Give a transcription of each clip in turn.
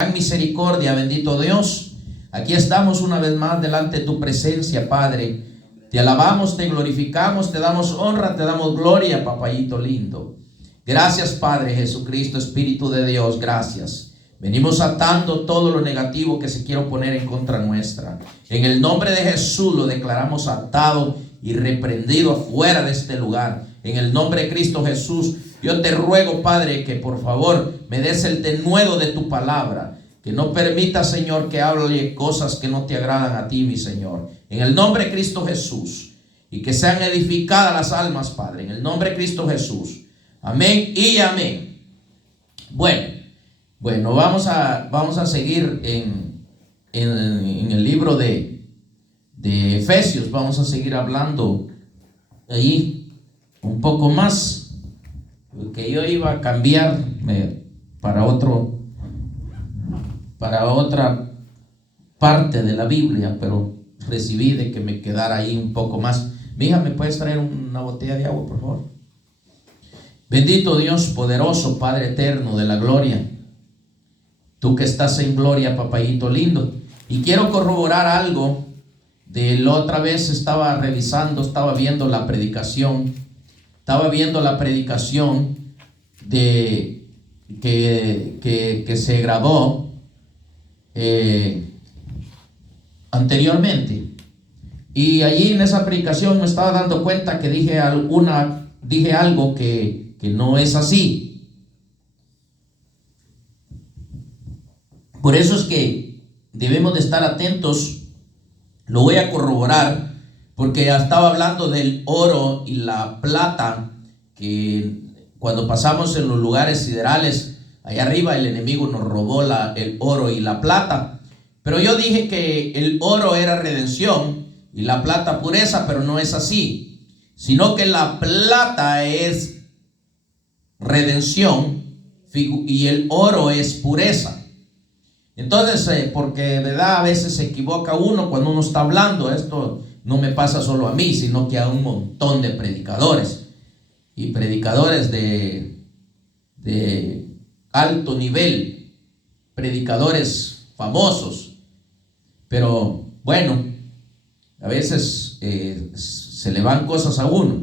Gran misericordia, bendito Dios. Aquí estamos una vez más delante de tu presencia, Padre. Te alabamos, te glorificamos, te damos honra, te damos gloria, papayito lindo. Gracias, Padre Jesucristo, Espíritu de Dios, gracias. Venimos atando todo lo negativo que se quiere poner en contra nuestra. En el nombre de Jesús lo declaramos atado y reprendido afuera de este lugar. En el nombre de Cristo Jesús, yo te ruego, Padre, que por favor me des el denuedo de tu palabra. Que no permita, Señor, que hable cosas que no te agradan a ti, mi Señor. En el nombre de Cristo Jesús. Y que sean edificadas las almas, Padre. En el nombre de Cristo Jesús. Amén y amén. Bueno, vamos a seguir en el libro de Efesios. Vamos a seguir hablando ahí un poco más. Porque yo iba a cambiarme para otra parte de la Biblia, pero recibí de que me quedara ahí un poco más. Mi hija, ¿me puedes traer una botella de agua, por favor? Bendito Dios poderoso, Padre eterno de la gloria, tú que estás en gloria, papayito lindo. Y quiero corroborar algo de la otra vez. Estaba viendo la predicación de que se grabó anteriormente, y allí en esa predicación me estaba dando cuenta que dije algo que no es así. Por eso es que debemos de estar atentos. Lo voy a corroborar, porque estaba hablando del oro y la plata, que cuando pasamos en los lugares siderales, allá arriba el enemigo nos robó el oro y la plata. Pero yo dije que el oro era redención y la plata pureza, pero no es así, sino que la plata es redención y el oro es pureza. Entonces, porque de verdad a veces se equivoca uno cuando uno está hablando. Esto no me pasa solo a mí, sino que a un montón de predicadores. Y predicadores de alto nivel, predicadores famosos. Pero bueno, a veces se le van cosas a uno.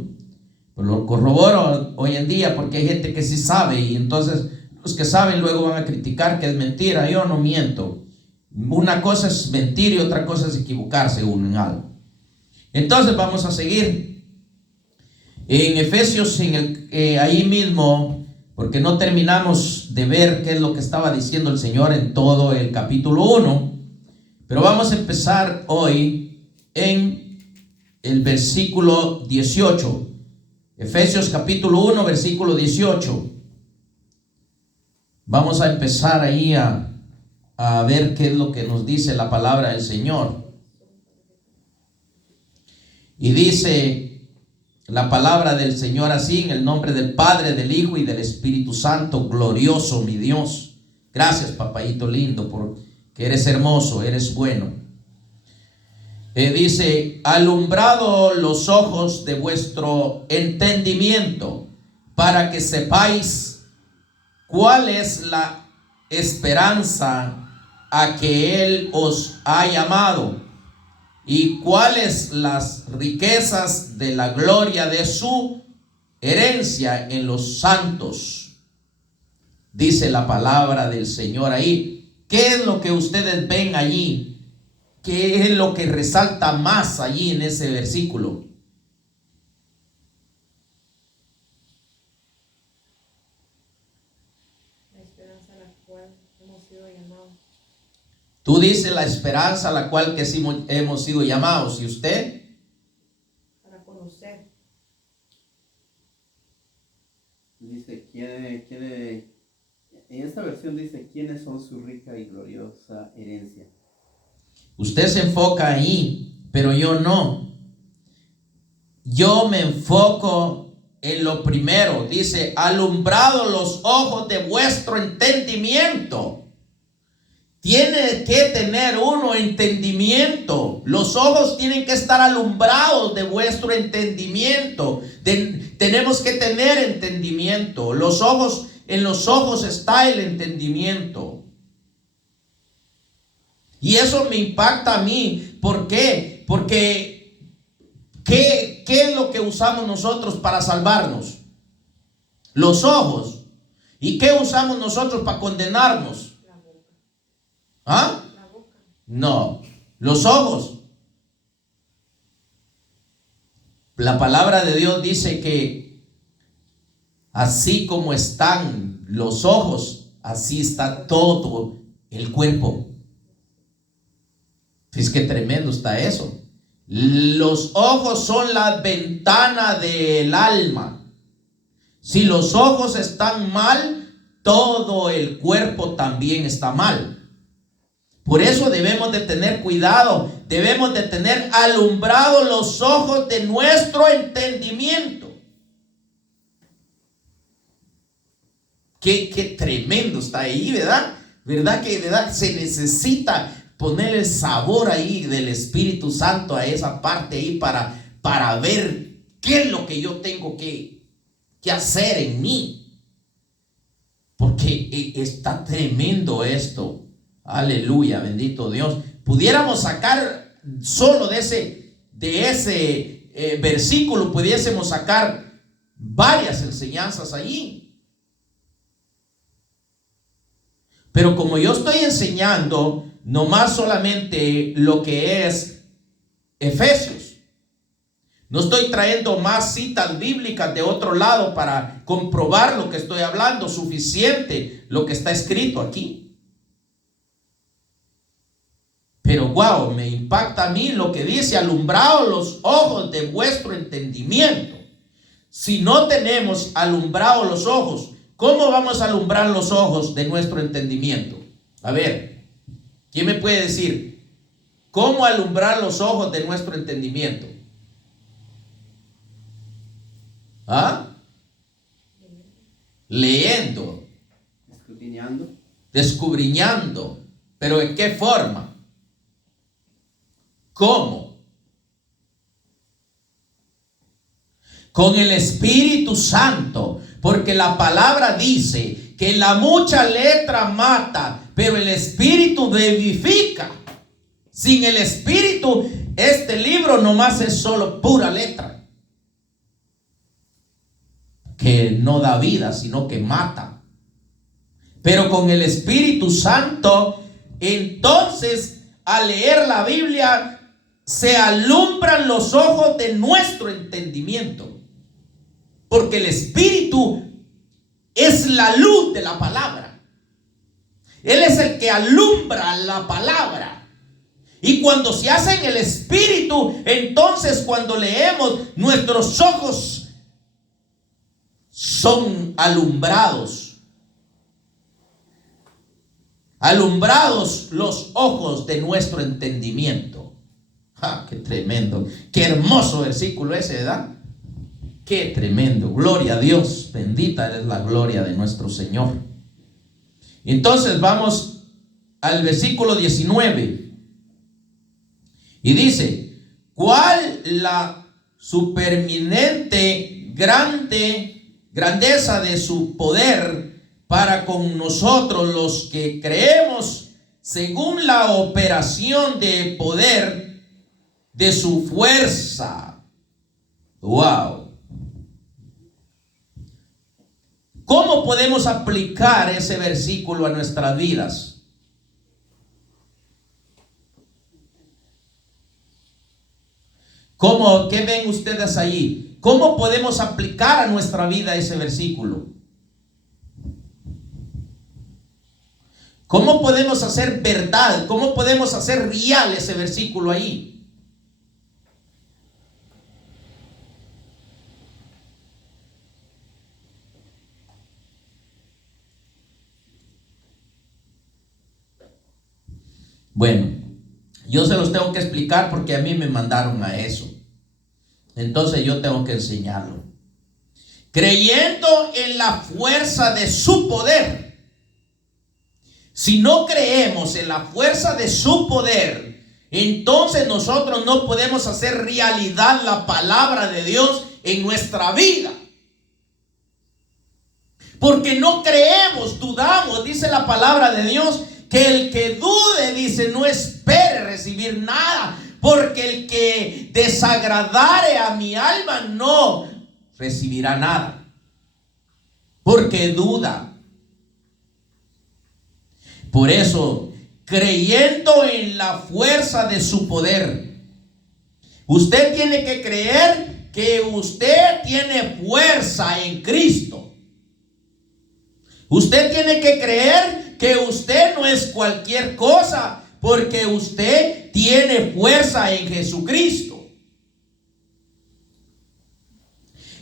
Pero lo corroboro hoy en día porque hay gente que sí sabe, y entonces los que saben luego van a criticar que es mentira. Yo no miento. Una cosa es mentir y otra cosa es equivocarse uno en algo. Entonces vamos a seguir en Efesios, ahí mismo, porque no terminamos de ver qué es lo que estaba diciendo el Señor en todo el capítulo 1. Pero vamos a empezar hoy en el versículo 18. Efesios capítulo 1, versículo 18. Vamos a empezar ahí a ver qué es lo que nos dice la palabra del Señor. Y dice la palabra del Señor así: en el nombre del Padre, del Hijo y del Espíritu Santo. Glorioso mi Dios. Gracias, papayito lindo, porque eres hermoso, eres bueno. Dice: alumbrado los ojos de vuestro entendimiento, para que sepáis cuál es la esperanza a que Él os ha llamado, y cuáles las riquezas de la gloria de su herencia en los santos. Dice la palabra del Señor ahí. ¿Qué es lo que ustedes ven allí? ¿Qué es lo que resalta más allí en ese versículo? La esperanza a la cual hemos sido llamados. Tú dices la esperanza a la cual que hemos sido llamados. ¿Y usted? Para conocer. Dice, en esta versión dice: ¿quiénes son su rica y gloriosa herencia? Usted se enfoca ahí, pero yo no. Yo me enfoco en lo primero. Dice: alumbrado los ojos de vuestro entendimiento. Tiene que tener uno entendimiento. Los ojos tienen que estar alumbrados de vuestro entendimiento. Tenemos que tener entendimiento. En los ojos está el entendimiento. Y eso me impacta a mí. ¿Por qué? Porque ¿qué es lo que usamos nosotros para salvarnos? Los ojos. ¿Y qué usamos nosotros para condenarnos? La boca. ¿Ah? La boca. No, los ojos. La palabra de Dios dice que así como están los ojos, así está todo el cuerpo. Es que tremendo está eso. Los ojos son la ventana del alma. Si los ojos están mal, todo el cuerpo también está mal. Por eso debemos de tener cuidado, debemos de tener alumbrados los ojos de nuestro entendimiento. Qué tremendo está ahí, ¿verdad? ¿Verdad que se necesita ponerle sabor ahí del Espíritu Santo a esa parte ahí para ver qué es lo que yo tengo que hacer en mí? Porque está tremendo esto. Aleluya, bendito Dios. Pudiéramos sacar solo de ese versículo, pudiésemos sacar varias enseñanzas allí. Pero como yo estoy enseñando nomás solamente lo que es Efesios, no estoy trayendo más citas bíblicas de otro lado para comprobar lo que estoy hablando, suficiente lo que está escrito aquí. Pero wow, me impacta a mí lo que dice: alumbraos los ojos de vuestro entendimiento. Si no tenemos alumbrados los ojos, ¿cómo vamos a alumbrar los ojos de nuestro entendimiento? A ver, ¿quién me puede decir cómo alumbrar los ojos de nuestro entendimiento? ¿Ah? Leyendo, descubriñando. ¿Pero en qué forma? ¿Cómo? Con el Espíritu Santo, porque la palabra dice que la mucha letra mata, pero el Espíritu vivifica. Sin el Espíritu, este libro nomás es solo pura letra, que no da vida, sino que mata. Pero con el Espíritu Santo, entonces, al leer la Biblia, se alumbran los ojos de nuestro entendimiento, porque el Espíritu es la luz de la palabra. Él es el que alumbra la palabra. Y cuando se hace en el Espíritu, entonces cuando leemos, nuestros ojos son alumbrados. Alumbrados los ojos de nuestro entendimiento. ¡Ah, qué tremendo! ¡Qué hermoso versículo ese, ¿verdad? ¡Qué tremendo! Gloria a Dios. Bendita es la gloria de nuestro Señor. Entonces vamos al versículo 19. Y dice: ¿cuál la supereminente grandeza de su poder para con nosotros los que creemos, según la operación de poder de su fuerza? Wow. ¿Cómo podemos aplicar ese versículo a nuestras vidas? ¿Qué ven ustedes allí? ¿Cómo podemos aplicar a nuestra vida ese versículo? ¿Cómo podemos hacer verdad? ¿Cómo podemos hacer real ese versículo ahí? Bueno, yo se los tengo que explicar porque a mí me mandaron a eso. Entonces yo tengo que enseñarlo. Creyendo en la fuerza de su poder. Si no creemos en la fuerza de su poder, entonces nosotros no podemos hacer realidad la palabra de Dios en nuestra vida. Porque no creemos, dudamos, dice la palabra de Dios, que el que dude, dice, no es recibir nada, porque el que desagradare a mi alma no recibirá nada, porque duda. Por eso, creyendo en la fuerza de su poder, usted tiene que creer que usted tiene fuerza en Cristo. Usted tiene que creer que usted no es cualquier cosa, porque usted tiene fuerza en Jesucristo.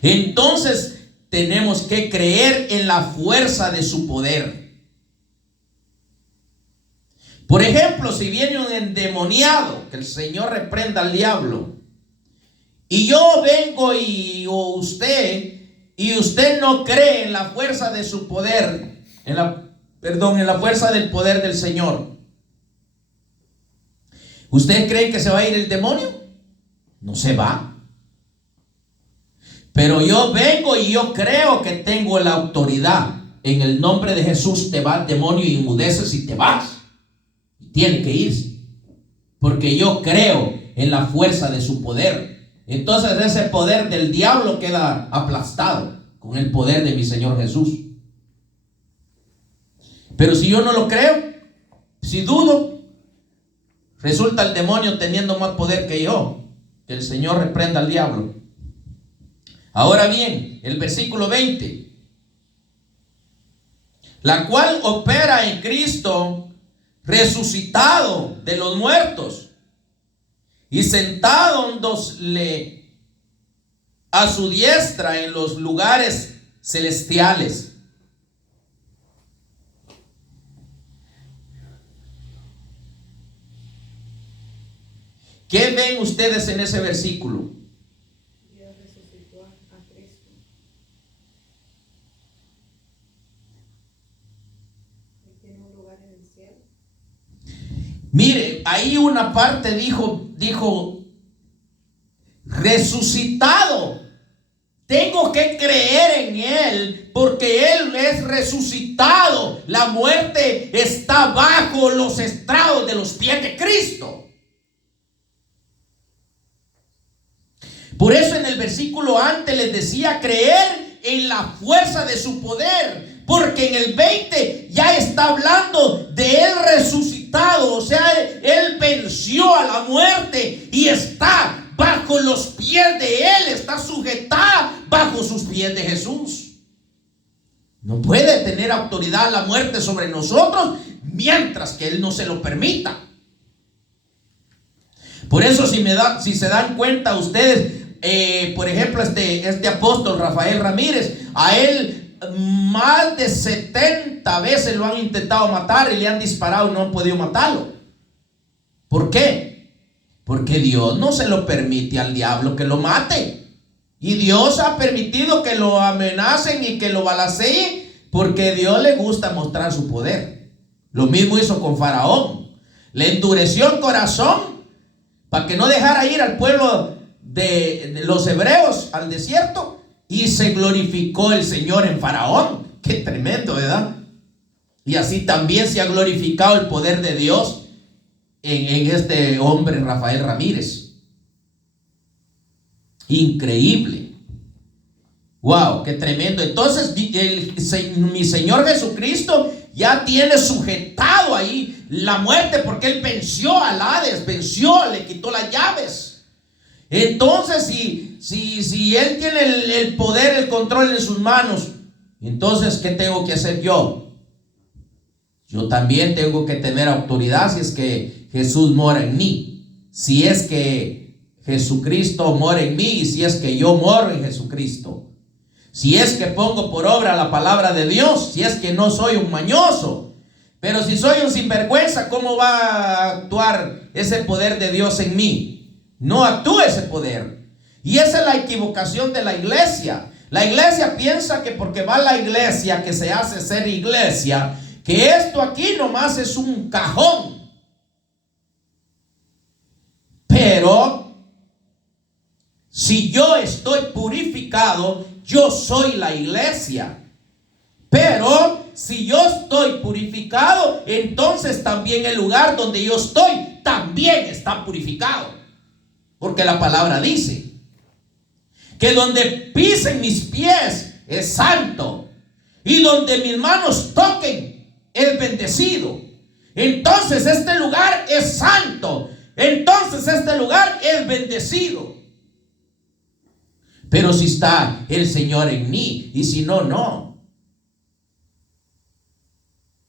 Entonces tenemos que creer en la fuerza de su poder. Por ejemplo, si viene un endemoniado, que el Señor reprenda al diablo, y yo vengo o usted no cree en la fuerza de su poder, en la fuerza del poder del Señor, ¿usted cree que se va a ir el demonio? No se va. Pero yo vengo y yo creo que tengo la autoridad. En el nombre de Jesús te va el demonio y enmudeces y te vas. Tiene que irse, porque yo creo en la fuerza de su poder. Entonces ese poder del diablo queda aplastado con el poder de mi Señor Jesús. Pero si yo no lo creo, si dudo, resulta el demonio teniendo más poder que yo. Que el Señor reprenda al diablo. Ahora bien, el versículo 20, la cual opera en Cristo resucitado de los muertos y sentándole a su diestra en los lugares celestiales. ¿Qué ven ustedes en ese versículo? Dios resucitó a Cristo. Él tiene un lugar en el cielo. Mire, ahí una parte dijo resucitado. Tengo que creer en Él, porque Él es resucitado. La muerte está bajo los estrados de los pies de Cristo. Por eso en el versículo antes les decía creer en la fuerza de su poder. Porque en el 20 ya está hablando de Él resucitado. O sea, Él venció a la muerte y está bajo los pies de Él. Está sujetada bajo sus pies de Jesús. No puede tener autoridad la muerte sobre nosotros mientras que Él no se lo permita. Por eso si se dan cuenta ustedes, por ejemplo este apóstol Rafael Ramírez, a él más de 70 veces lo han intentado matar y le han disparado y no han podido matarlo. ¿Por qué? Porque Dios no se lo permite al diablo que lo mate. Y Dios ha permitido que lo amenacen y que lo balaceen, porque Dios le gusta mostrar su poder. Lo mismo hizo con Faraón. Le endureció el corazón para que no dejara ir al pueblo de los hebreos al desierto. Y se glorificó el Señor en Faraón. Qué tremendo, ¿verdad? Y así también se ha glorificado el poder de Dios en este hombre Rafael Ramírez. Increíble. Wow, qué tremendo. Entonces mi Señor Jesucristo ya tiene sujetado ahí la muerte, porque Él venció al Hades, le quitó las llaves. Entonces si Él tiene el poder, el control en sus manos, entonces ¿qué tengo que hacer yo? Yo también tengo que tener autoridad si es que Jesús mora en mí, si es que Jesucristo mora en mí y si es que yo moro en Jesucristo, si es que pongo por obra la palabra de Dios, si es que no soy un mañoso. Pero si soy un sinvergüenza, ¿cómo va a actuar ese poder de Dios en mí? No actúa ese poder. Y esa es la equivocación de la iglesia. La iglesia piensa que porque va a la iglesia, que se hace ser iglesia, que esto aquí nomás es un cajón. Pero si yo estoy purificado, yo soy la iglesia. Pero si yo estoy purificado, entonces también el lugar donde yo estoy también está purificado. Porque la palabra dice que donde pisen mis pies es santo, y donde mis manos toquen es bendecido. Entonces este lugar es santo, entonces este lugar es bendecido. Pero si está el Señor en mí, y si no, no.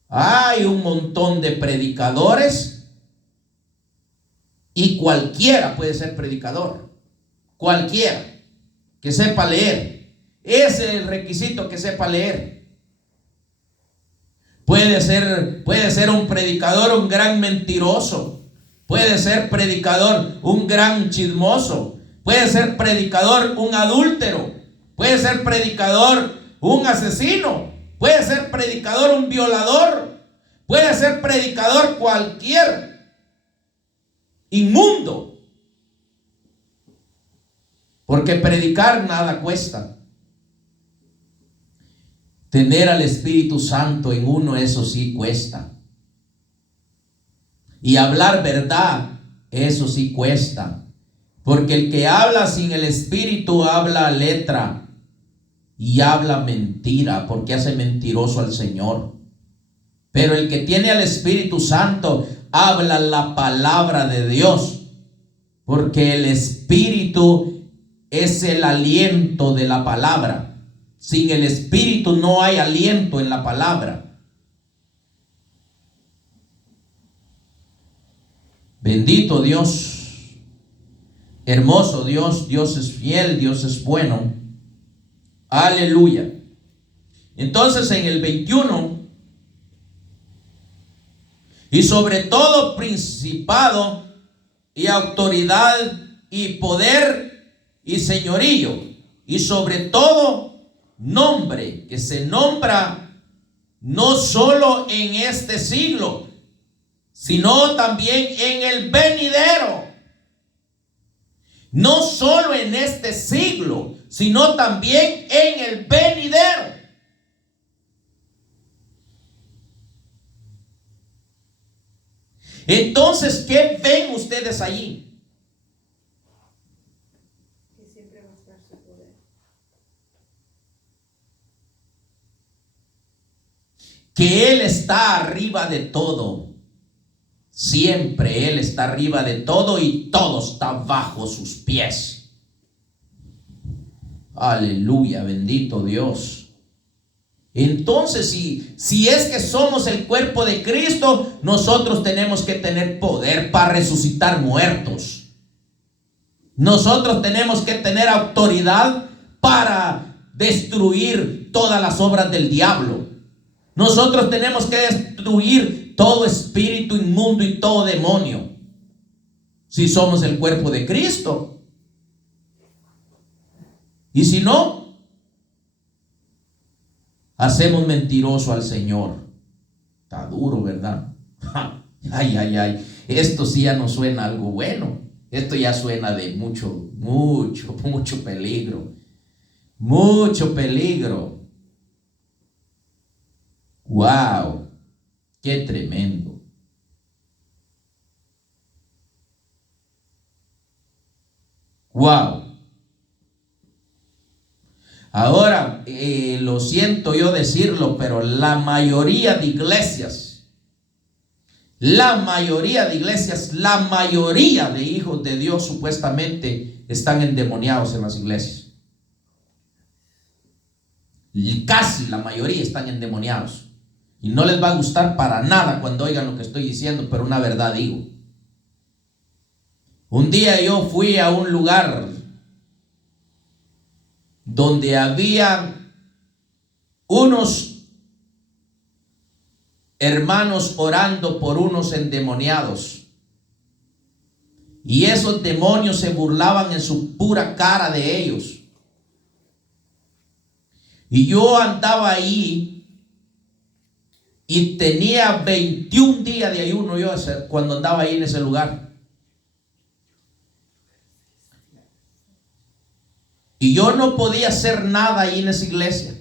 Hay un montón de predicadores, y cualquiera puede ser predicador. Cualquiera que sepa leer. Ese es el requisito, que sepa leer. Puede ser un predicador un gran mentiroso. Puede ser predicador un gran chismoso. Puede ser predicador un adúltero. Puede ser predicador un asesino. Puede ser predicador un violador. Puede ser predicador cualquier inmundo. Porque predicar nada cuesta. Tener al Espíritu Santo en uno, eso sí cuesta. Y hablar verdad, eso sí cuesta. Porque el que habla sin el Espíritu habla letra y habla mentira, porque hace mentiroso al Señor. Pero el que tiene al Espíritu Santo habla la palabra de Dios, porque el Espíritu es el aliento de la palabra. Sin el Espíritu no hay aliento en la palabra. Bendito Dios, hermoso Dios. Dios es fiel, Dios es bueno. Aleluya. Entonces en el 21, y sobre todo principado y autoridad y poder y señorío, y sobre todo nombre que se nombra no solo en este siglo, sino también en el venidero. No solo en este siglo, sino también en el venidero. Entonces, ¿qué ven ustedes allí? Que siempre va a estar su poder. Que Él está arriba de todo. Siempre Él está arriba de todo y todo está bajo sus pies. Aleluya, bendito Dios. Entonces, si es que somos el cuerpo de Cristo, nosotros tenemos que tener poder para resucitar muertos. Nosotros tenemos que tener autoridad para destruir todas las obras del diablo. Nosotros tenemos que destruir todo espíritu inmundo y todo demonio, si somos el cuerpo de Cristo. Y si no, hacemos mentiroso al Señor. Está duro, ¿verdad? Ay, ay, ay. Esto sí ya no suena algo bueno. Esto ya suena de mucho peligro. Mucho peligro. Wow. Qué tremendo. Wow. Ahora, lo siento yo decirlo, pero la mayoría de iglesias, la mayoría de hijos de Dios supuestamente están endemoniados en las iglesias. Y casi la mayoría están endemoniados. Y no les va a gustar para nada cuando oigan lo que estoy diciendo, pero una verdad digo. Un día yo fui a un lugar donde había unos hermanos orando por unos endemoniados, y esos demonios se burlaban en su pura cara de ellos. Y yo andaba ahí y tenía 21 días de ayuno yo cuando andaba ahí en ese lugar. Y yo no podía hacer nada ahí en esa iglesia.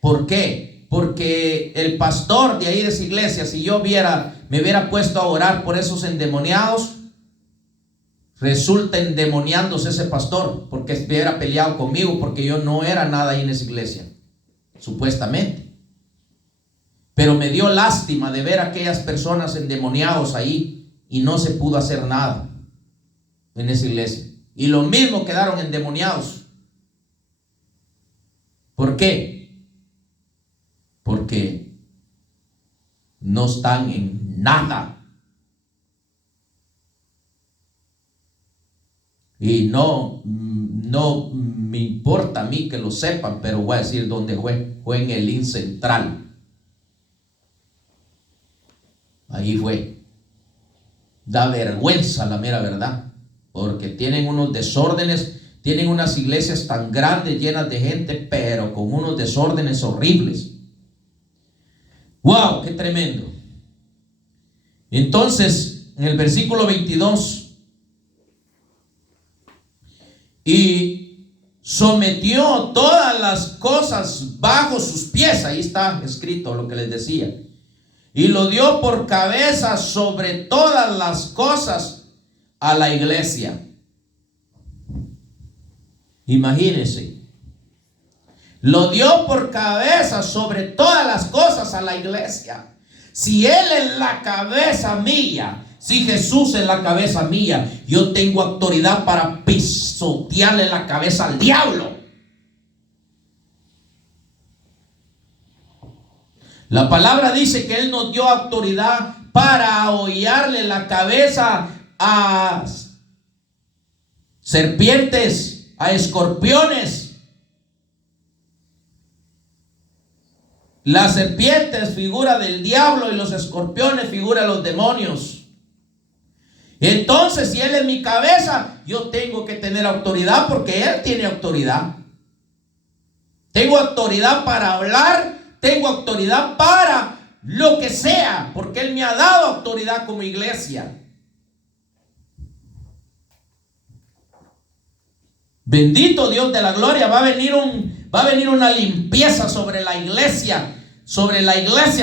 ¿Por qué? porque el pastor de ahí de esa iglesia, si yo me hubiera puesto a orar por esos endemoniados, resulta endemoniándose ese pastor, porque hubiera peleado conmigo, porque yo no era nada ahí en esa iglesia, supuestamente. Pero me dio lástima de ver a aquellas personas endemoniados ahí y no se pudo hacer nada en esa iglesia. Y lo mismo quedaron endemoniados. ¿Por qué? Porque no están en nada. Y no me importa a mí que lo sepan, pero voy a decir dónde fue. Fue en el IN Central. Ahí fue. Da vergüenza, la mera verdad, porque tienen unos desórdenes, tienen unas iglesias tan grandes, llenas de gente, pero con unos desórdenes horribles. ¡Wow! ¡Qué tremendo! Entonces, en el versículo 22, y sometió todas las cosas bajo sus pies. Ahí está escrito lo que les decía. Y lo dio por cabeza sobre todas las cosas a la iglesia. Imagínense. Lo dio por cabeza sobre todas las cosas a la iglesia. Si Él es la cabeza mía, si Jesús es la cabeza mía, yo tengo autoridad para pisotearle la cabeza al diablo. La palabra dice que Él nos dio autoridad para hollarle la cabeza a serpientes, a escorpiones. Las serpientes figura del diablo y los escorpiones figura de los demonios. Entonces, si Él es mi cabeza, yo tengo que tener autoridad porque Él tiene autoridad. Tengo autoridad para hablar. Tengo autoridad para lo que sea, porque Él me ha dado autoridad como iglesia. Bendito Dios de la gloria. Va a venir una limpieza sobre la iglesia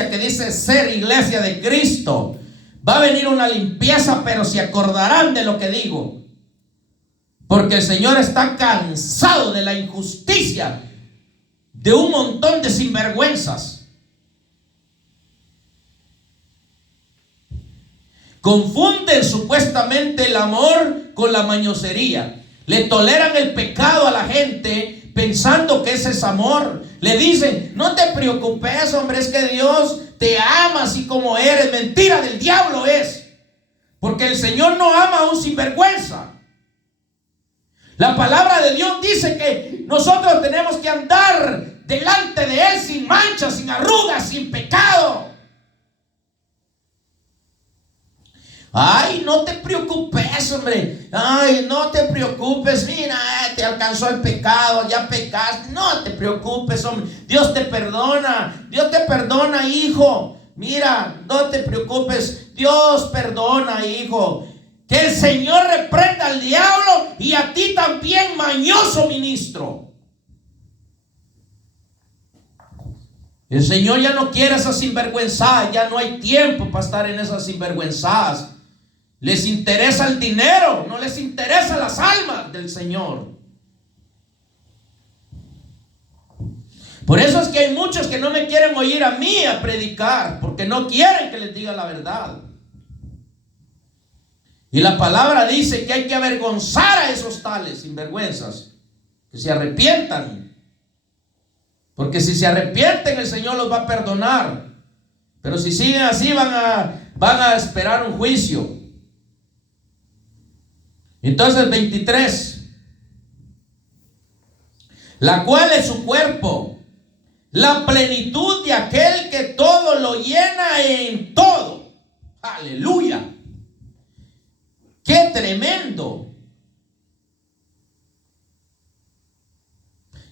que dice ser iglesia de Cristo. Va a venir una limpieza, pero se acordarán de lo que digo, porque el Señor está cansado de la injusticia de un montón de sinvergüenzas. Confunden supuestamente el amor con la mañosería. Le toleran el pecado a la gente pensando que ese es amor. Le dicen: no te preocupes, hombre, es que Dios te ama así como eres. Mentira del diablo es, porque el Señor no ama a un sinvergüenza. La palabra de Dios dice que nosotros tenemos que andar delante de Él sin manchas, sin arrugas, sin pecado. Ay, no te preocupes, hombre. Ay, no te preocupes. Mira, te alcanzó el pecado, ya pecaste. No te preocupes, hombre. Dios te perdona. Dios te perdona, hijo. Mira, no te preocupes. Dios perdona, hijo. Que el Señor reprenda al diablo y a ti también, mañoso ministro. El Señor ya no quiere esas sinvergüenzadas. Ya no hay tiempo para estar en esas sinvergüenzadas. Les interesa el dinero, no les interesa las almas del Señor. Por eso es que hay muchos que no me quieren oír a mí a predicar, porque no quieren que les diga la verdad. Y la palabra dice que hay que avergonzar a esos tales sinvergüenzas, que se arrepientan. Porque si se arrepienten, el Señor los va a perdonar. Pero si siguen así, van a esperar un juicio. Entonces 23, la cual es su cuerpo, la plenitud de aquel que todo lo llena en todo. Aleluya. ¡Qué tremendo!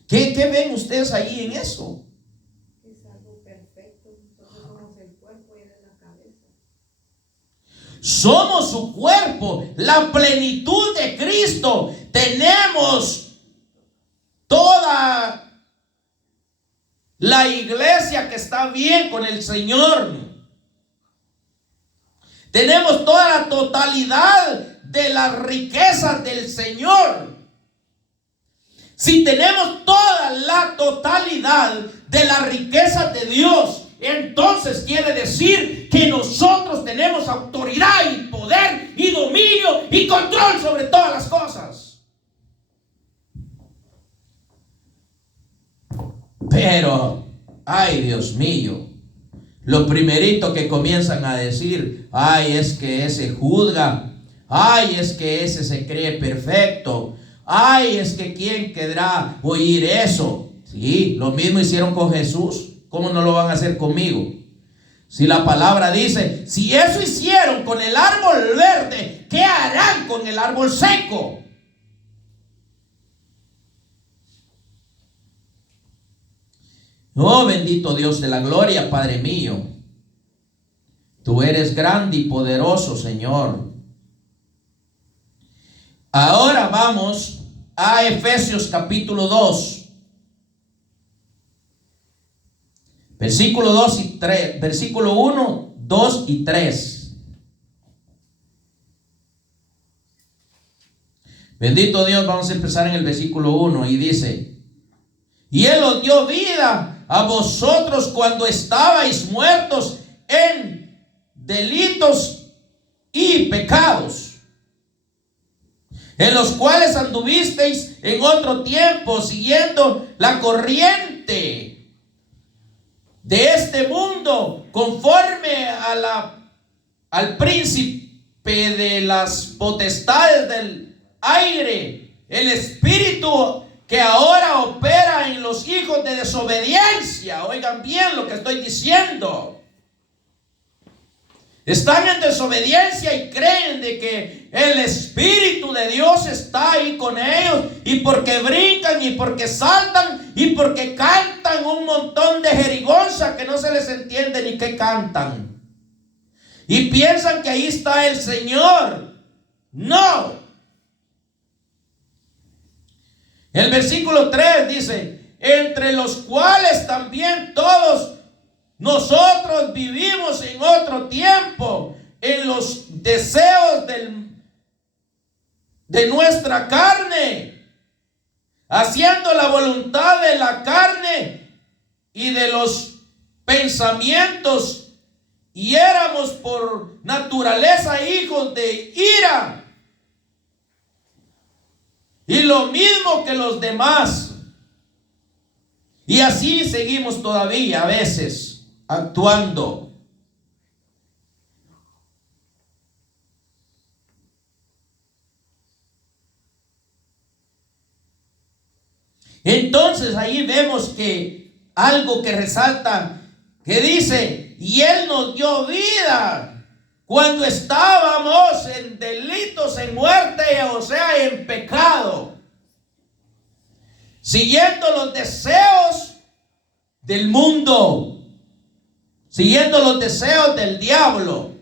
¿Qué ven ustedes ahí en eso? Es algo perfecto. Nosotros somos el cuerpo y Él es la cabeza. Somos su cuerpo, la plenitud de Cristo. Tenemos toda La iglesia que está bien con el Señor. Tenemos toda la totalidad de las riquezas del Señor. Si tenemos toda la totalidad de las riquezas de Dios, entonces quiere decir que nosotros tenemos autoridad y poder y dominio y control sobre todas las cosas. Pero, ay Dios mío, lo primerito que comienzan a decir, ay, es que ese juzga, ay, es que ese se cree perfecto, ay, es que quién querrá oír eso. Sí, lo mismo hicieron con Jesús. ¿Cómo no lo van a hacer conmigo? Si la palabra dice, si eso hicieron con el árbol verde, ¿qué harán con el árbol seco? Oh, bendito Dios de la gloria, Padre mío. Tú eres grande y poderoso, Señor. Ahora vamos a Efesios capítulo 2. Versículo 2 y 3, versículo 1, 2 y 3. Bendito Dios, vamos a empezar en el versículo 1 y dice: y Él os dio vida a vosotros cuando estabais muertos en delitos y pecados, en los cuales anduvisteis en otro tiempo, siguiendo la corriente de este mundo, conforme al príncipe de las potestades del aire, el espíritu que ahora opera en los hijos de desobediencia. Oigan bien lo que estoy diciendo. Están en desobediencia y creen de que el Espíritu de Dios está ahí con ellos, y porque brincan y porque saltan y porque cantan un montón de jerigonza que no se les entiende ni qué cantan, y piensan que ahí está el Señor. No. El versículo 3 dice: entre los cuales también todos nosotros vivimos en otro tiempo, en los deseos de nuestra carne, haciendo la voluntad de la carne y de los pensamientos, y éramos por naturaleza hijos de ira, y lo mismo que los demás. Y así seguimos todavía a veces actuando. Entonces ahí vemos que algo que resalta, que dice: y Él nos dio vida cuando estábamos en delitos, en muerte, o sea, en pecado, siguiendo los deseos del mundo, siguiendo los deseos del diablo,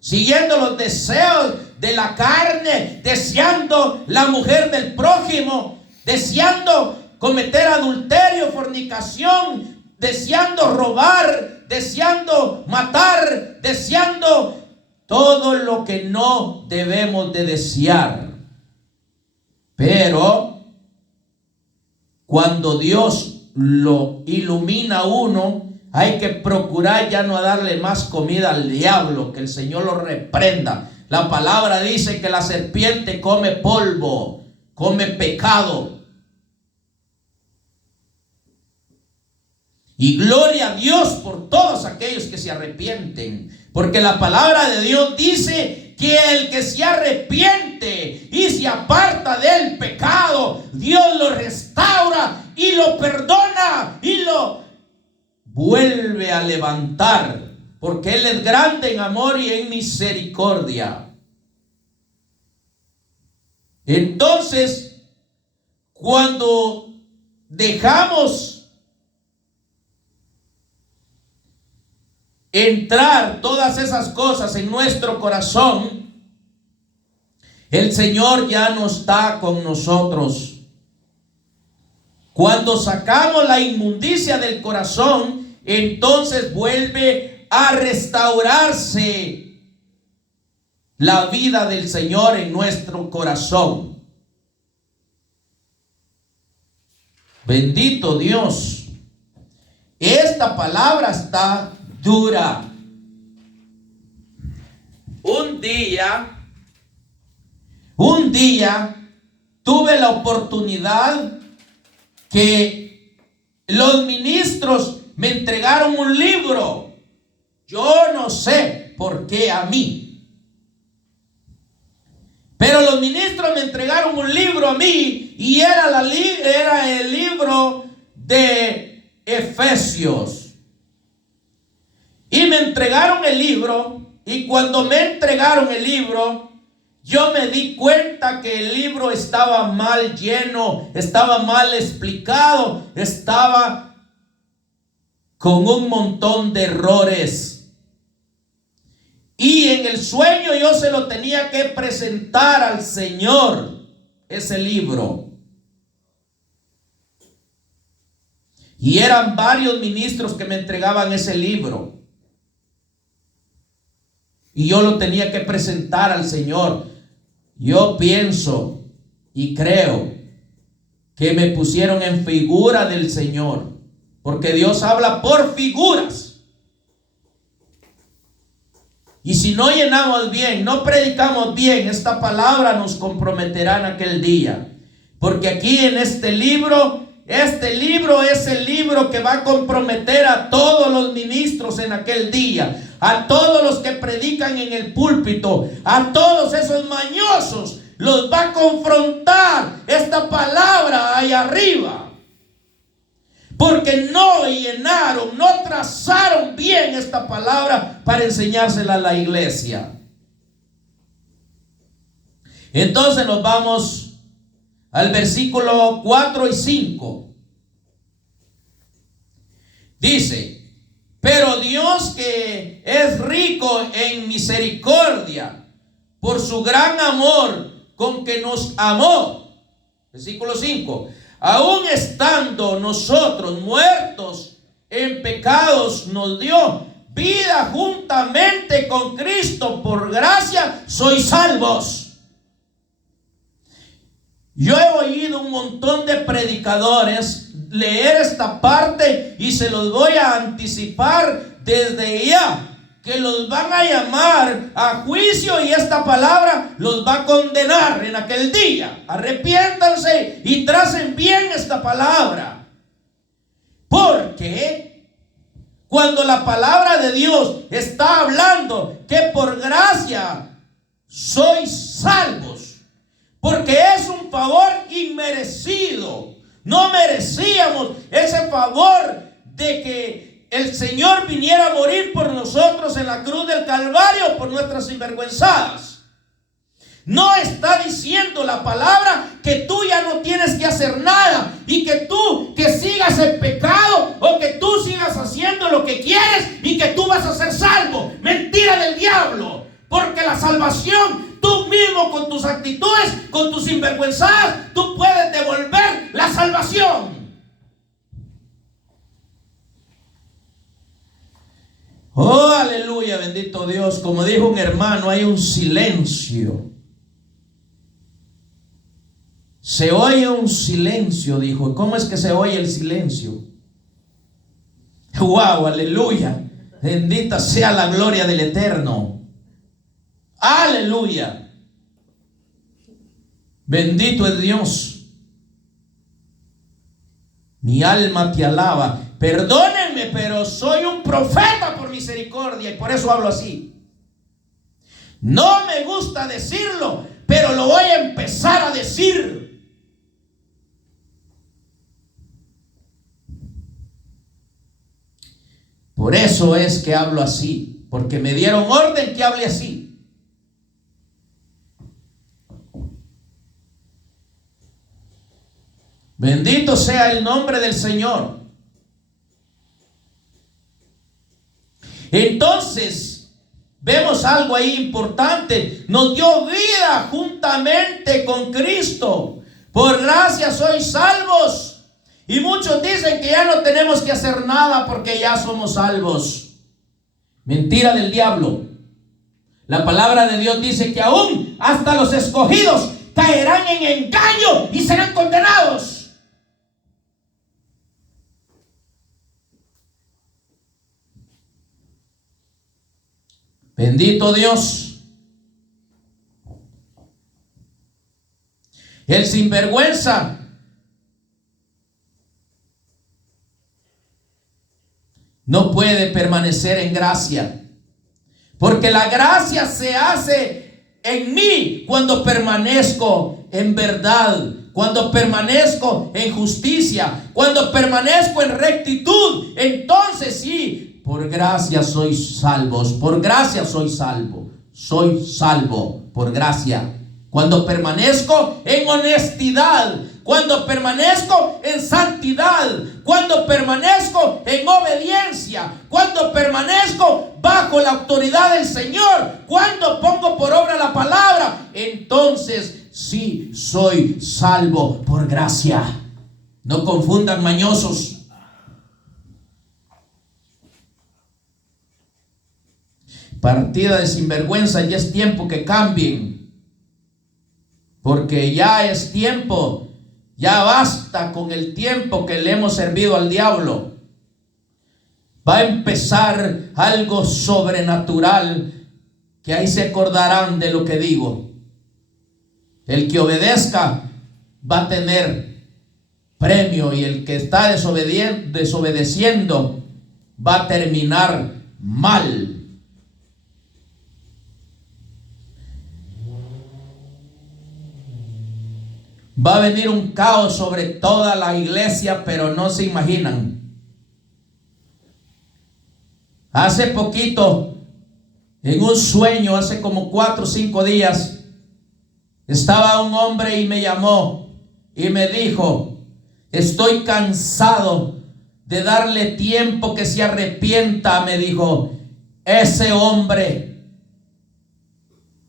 siguiendo los deseos de la carne, deseando la mujer del prójimo, deseando cometer adulterio, fornicación, deseando robar, deseando matar, deseando todo lo que no debemos de desear. Pero cuando Dios lo ilumina a uno, hay que procurar ya no darle más comida al diablo, que el Señor lo reprenda. La palabra dice que la serpiente come polvo, come pecado. Y gloria a Dios por todos aquellos que se arrepienten, porque la palabra de Dios dice que el que se arrepiente y se aparta del pecado, Dios lo restaura y lo perdona y lo vuelve a levantar, porque Él es grande en amor y en misericordia. Entonces, cuando dejamos entrar todas esas cosas en nuestro corazón, el Señor ya no está con nosotros. Cuando sacamos la inmundicia del corazón, entonces vuelve a restaurarse la vida del Señor en nuestro corazón. Bendito Dios. Esta palabra está dura. Un día tuve la oportunidad que los ministros me entregaron un libro. Yo no sé por qué a mí, pero los ministros me entregaron un libro a mí y era el libro de Efesios. Y me entregaron el libro, y cuando me entregaron el libro, yo me di cuenta que el libro estaba mal lleno, estaba mal explicado, estaba con un montón de errores. Y en el sueño yo se lo tenía que presentar al Señor, ese libro. Y eran varios ministros que me entregaban ese libro. Y yo lo tenía que presentar al Señor. Yo pienso y creo que me pusieron en figura del Señor, porque Dios habla por figuras. Y si no llenamos bien, no predicamos bien, esta palabra nos comprometerá en aquel día. Porque aquí en este libro es el libro que va a comprometer a todos los ministros en aquel día, a todos los que predican en el púlpito, a todos esos mañosos, los va a confrontar esta palabra ahí arriba. Porque no llenaron, no trazaron bien esta palabra para enseñársela a la iglesia. Entonces nos vamos al versículo 4 y 5. Dice: pero Dios, que es rico en misericordia, por su gran amor con que nos amó. Versículo 5. Aún estando nosotros muertos en pecados, nos dio vida juntamente con Cristo. Por gracia sois salvos. Yo he oído un montón de predicadores leer esta parte y se los voy a anticipar desde ya, que los van a llamar a juicio y esta palabra los va a condenar en aquel día. Arrepiéntanse y tracen bien esta palabra, porque cuando la palabra de Dios está hablando que por gracia sois salvos, porque es un favor inmerecido. No merecíamos ese favor de que el Señor viniera a morir por nosotros en la cruz del Calvario por nuestras sinvergüenzadas. No está diciendo la palabra que tú ya no tienes que hacer nada y que tú que sigas en pecado o que tú sigas haciendo lo que quieres y que tú vas a ser salvo. Mentira del diablo, porque la salvación tú mismo con tus actitudes, con tus sinvergüenzadas, tú puedes devolver la salvación. Oh, aleluya, bendito Dios. Como dijo un hermano, hay un silencio. Se oye un silencio, dijo. ¿Cómo es que se oye el silencio? Wow, aleluya. Bendita sea la gloria del Eterno. Aleluya. Bendito es Dios. Mi alma te alaba. Perdónenme, pero soy un profeta por misericordia y por eso hablo así. No me gusta decirlo, pero lo voy a empezar a decir. Por eso es que hablo así, porque me dieron orden que hable así. Bendito sea el nombre del Señor. Entonces, vemos algo ahí importante. Nos dio vida juntamente con Cristo. Por gracia sois salvos. Y muchos dicen que ya no tenemos que hacer nada porque ya somos salvos. Mentira del diablo. La palabra de Dios dice que aún hasta los escogidos caerán en engaño y serán condenados. Bendito Dios. El sinvergüenza no puede permanecer en gracia, porque la gracia se hace en mí cuando permanezco en verdad, cuando permanezco en justicia, cuando permanezco en rectitud. Entonces sí, por gracia sois salvos, por gracia soy salvo, soy salvo por gracia. Cuando permanezco en honestidad, cuando permanezco en santidad, cuando permanezco en obediencia, cuando permanezco bajo la autoridad del Señor, cuando pongo por obra la palabra, entonces sí soy salvo por gracia. No confundan, mañosos. Partida de sinvergüenza, ya es tiempo que cambien. Porque ya es tiempo, ya basta con el tiempo que le hemos servido al diablo. Va a empezar algo sobrenatural, que ahí se acordarán de lo que digo. El que obedezca va a tener premio, y el que está desobedeciendo va a terminar mal. Va a venir un caos sobre toda la iglesia, pero no se imaginan. Hace poquito, en un sueño, hace como 4 o 5 días, estaba un hombre y me llamó y me dijo: estoy cansado de darle tiempo que se arrepienta, me dijo, ese hombre,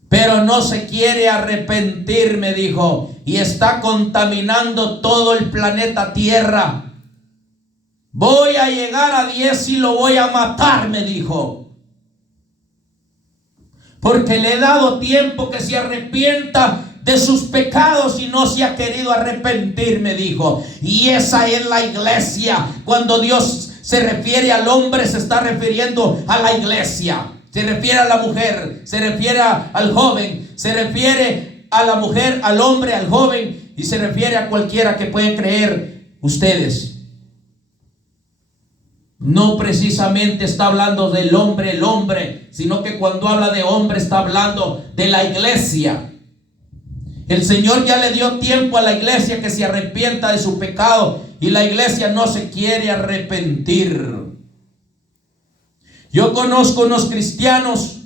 pero no se quiere arrepentir, me dijo, y está contaminando todo el planeta Tierra. Voy a llegar a 10 y lo voy a matar, me dijo, porque le he dado tiempo que se arrepienta de sus pecados y no se ha querido arrepentir, me dijo. Y esa es la iglesia. Cuando Dios se refiere al hombre, se está refiriendo a la iglesia. Se refiere a la mujer, se refiere al joven, se refiere a la mujer, al hombre, al joven, y se refiere a cualquiera que pueden creer ustedes. No precisamente está hablando del hombre, el hombre, sino que cuando habla de hombre está hablando de la iglesia. El Señor ya le dio tiempo a la iglesia que se arrepienta de su pecado, y la iglesia no se quiere arrepentir. Yo conozco unos cristianos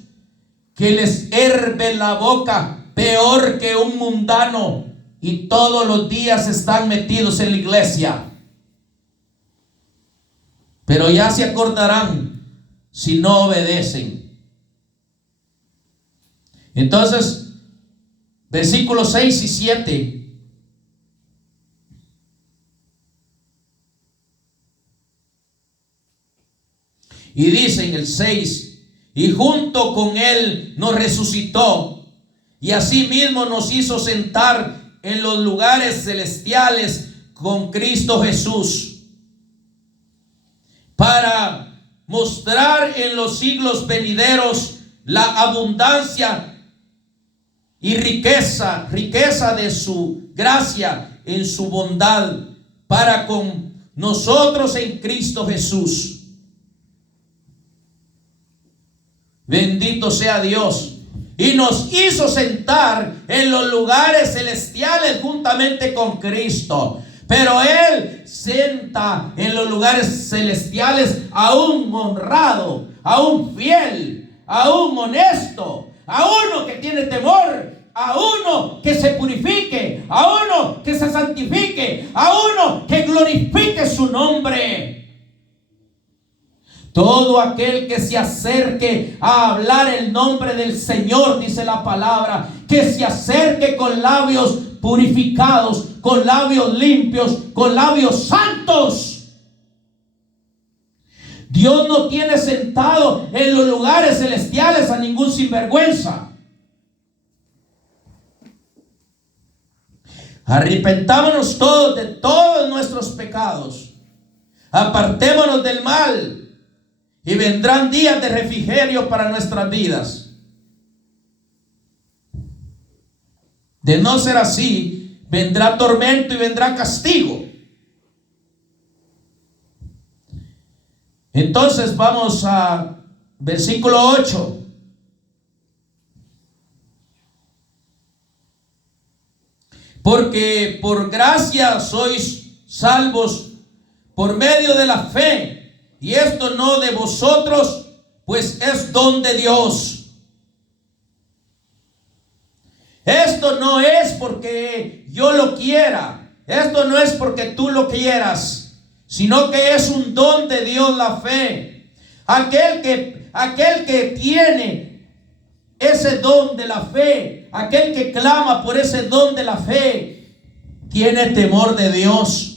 que les hierve la boca peor que un mundano, y todos los días están metidos en la iglesia. Pero ya se acordarán si no obedecen. Entonces, versículos 6 y 7. Y dice en el 6: y junto con él nos resucitó, y asimismo nos hizo sentar en los lugares celestiales con Cristo Jesús, para mostrar en los siglos venideros la abundancia y riqueza de su gracia en su bondad para con nosotros en Cristo Jesús. Bendito sea Dios. Y nos hizo sentar en los lugares celestiales juntamente con Cristo. Pero Él sienta en los lugares celestiales a un honrado, a un fiel, a un honesto, a uno que tiene temor, a uno que se purifique, a uno que se santifique, a uno que glorifique su nombre. Todo aquel que se acerque a hablar el nombre del Señor, dice la palabra, que se acerque con labios purificados, con labios limpios, con labios santos. Dios no tiene sentado en los lugares celestiales a ningún sinvergüenza. Arrepentámonos todos de todos nuestros pecados. Apartémonos del mal. Y vendrán días de refrigerio para nuestras vidas. De no ser así, vendrá tormento y vendrá castigo. Entonces vamos a versículo 8. Porque por gracia sois salvos por medio de la fe. Y esto no de vosotros, pues es don de Dios. Esto no es porque yo lo quiera. Esto no es porque tú lo quieras, sino que es un don de Dios la fe. Aquel que tiene ese don de la fe, aquel que clama por ese don de la fe, tiene temor de Dios.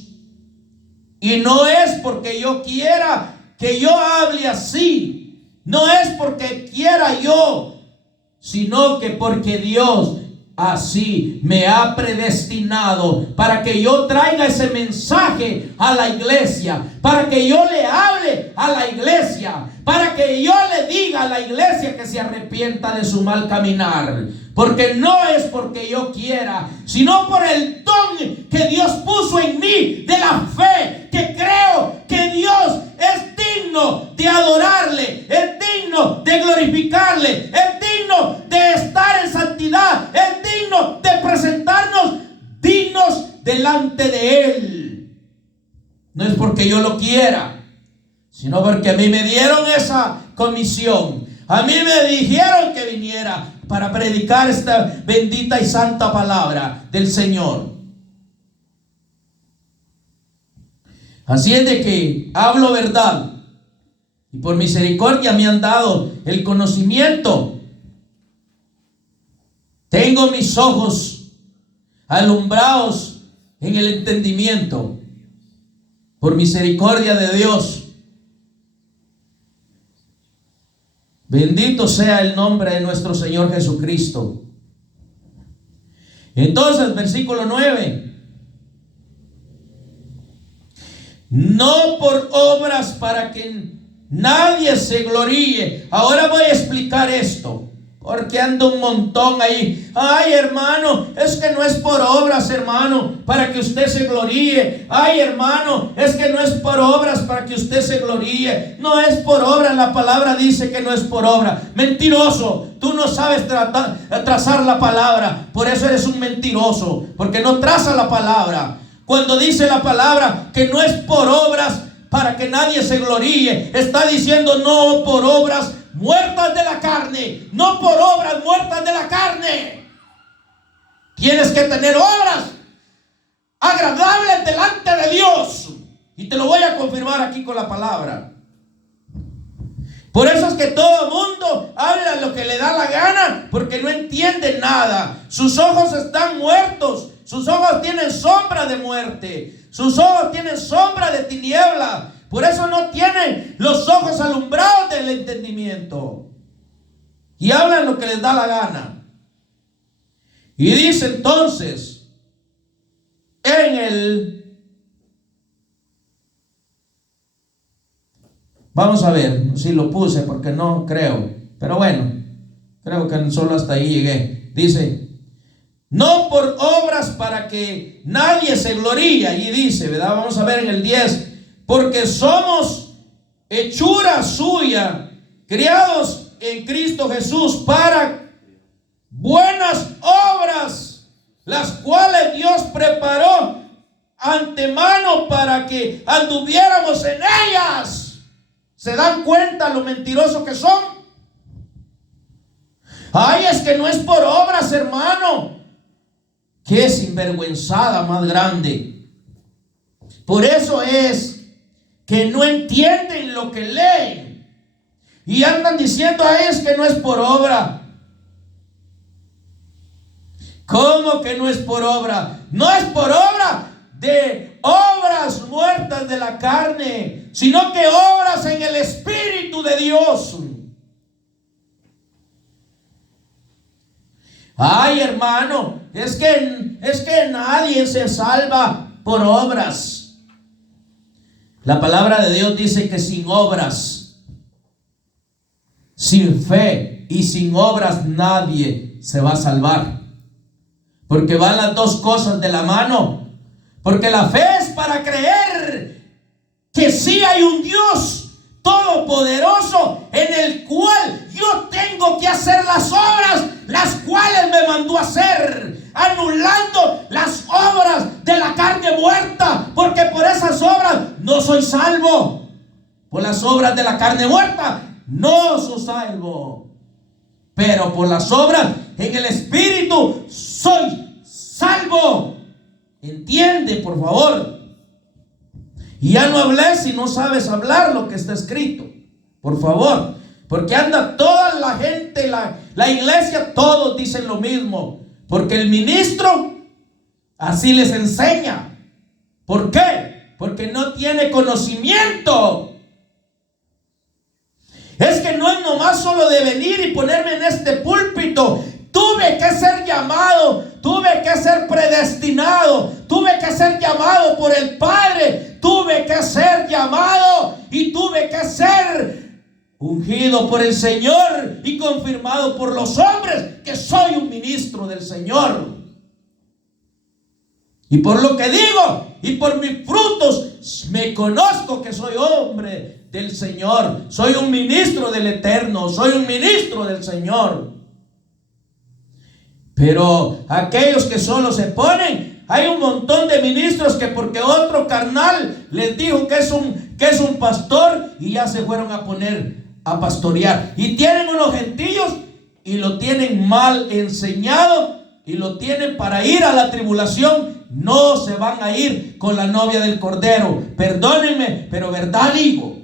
Y no es porque yo quiera que yo hable así, no es porque quiera yo, sino que porque Dios así me ha predestinado para que yo traiga ese mensaje a la iglesia, para que yo le hable a la iglesia, para que yo le diga a la iglesia que se arrepienta de su mal caminar. Porque no es porque yo quiera, sino por el don que Dios puso en mí de la fe, que creo que Dios es digno de adorarle, es digno de glorificarle, es digno de estar en santidad, es digno de presentarnos dignos delante de Él. No es porque yo lo quiera, sino porque a mí me dieron esa comisión. A mí me dijeron que viniera para predicar esta bendita y santa palabra del Señor. Así es de que hablo verdad. Y por misericordia me han dado el conocimiento. Tengo mis ojos alumbrados en el entendimiento. Por misericordia de Dios. Bendito sea el nombre de nuestro Señor Jesucristo. Entonces, versículo 9. No por obras para que nadie se gloríe. Ahora voy a explicar esto, porque anda un montón ahí. Ay, hermano, es que no es por obras, hermano, para que usted se gloríe. Ay, hermano, es que no es por obras para que usted se gloríe. No es por obras, la palabra dice que no es por obra. Mentiroso, tú no sabes trazar la palabra, por eso eres un mentiroso, porque no traza la palabra. Cuando dice la palabra que no es por obras para que nadie se gloríe, está diciendo no por obras muertas de la carne, no por obras muertas de la carne. Tienes que tener obras agradables delante de Dios, y te lo voy a confirmar aquí con la palabra. Por eso es que todo el mundo habla lo que le da la gana, porque no entiende nada. Sus ojos están muertos, sus ojos tienen sombra de muerte, sus ojos tienen sombra de tiniebla. Por eso no tienen los ojos alumbrados del entendimiento. Y hablan lo que les da la gana. Y dice entonces, vamos a ver si lo puse, porque no creo. Pero bueno, creo que solo hasta ahí llegué. Dice, no por obras para que nadie se gloríe. Y dice, ¿verdad? Vamos a ver en el 10. Porque somos hechura suya, criados en Cristo Jesús para buenas obras, las cuales Dios preparó antemano para que anduviéramos en ellas. ¿Se dan cuenta lo mentirosos que son? Ay, es que no es por obras, hermano. Qué sinvergüenzada más grande. Por eso es que no entienden lo que leen. Y andan diciendo, es que no es por obra. ¿Cómo que no es por obra? No es por obra de obras muertas de la carne, sino que obras en el Espíritu de Dios. Ay, hermano, es que nadie se salva por obras. La palabra de Dios dice que sin obras, sin fe y sin obras nadie se va a salvar. Porque van las dos cosas de la mano. Porque la fe es para creer que sí hay un Dios todopoderoso en el cual yo tengo que hacer las obras, las cuales me mandó a hacer, anulando las obras de la carne muerta, porque por esas obras no soy salvo. Por las obras de la carne muerta no soy salvo, pero por las obras en el Espíritu soy salvo. Entiende, por favor. Y ya no hables si no sabes hablar lo que está escrito, por favor, porque anda toda la gente, la iglesia, todos dicen lo mismo, porque el ministro así les enseña. ¿Por qué? Porque no tiene conocimiento. Es que no es nomás solo de venir y ponerme en este púlpito. Tuve que ser llamado, tuve que ser predestinado, tuve que ser llamado por el Padre, tuve que ser llamado y tuve que ser ungido por el Señor y confirmado por los hombres que soy un ministro del Señor. Y por lo que digo y por mis frutos me conozco que soy hombre del Señor, soy un ministro del Eterno, soy un ministro del Señor. Pero aquellos que solo se ponen, hay un montón de ministros que porque otro carnal les dijo que es un pastor y ya se fueron a poner a pastorear. Y tienen unos gentillos y lo tienen mal enseñado y lo tienen para ir a la tribulación. No se van a ir con la novia del Cordero. Perdónenme, pero verdad digo.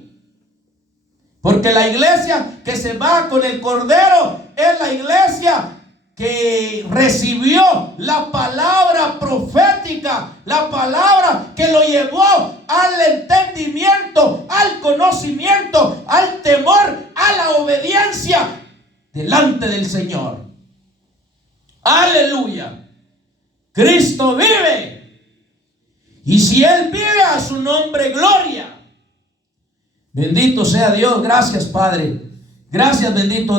Porque la iglesia que se va con el Cordero es la iglesia que recibió la palabra profética, la palabra que lo llevó al entendimiento, al conocimiento, al temor, a la obediencia delante del Señor. Aleluya. Cristo vive. Y si Él vive, a su nombre gloria. Bendito sea Dios. Gracias, Padre. Gracias, bendito Dios.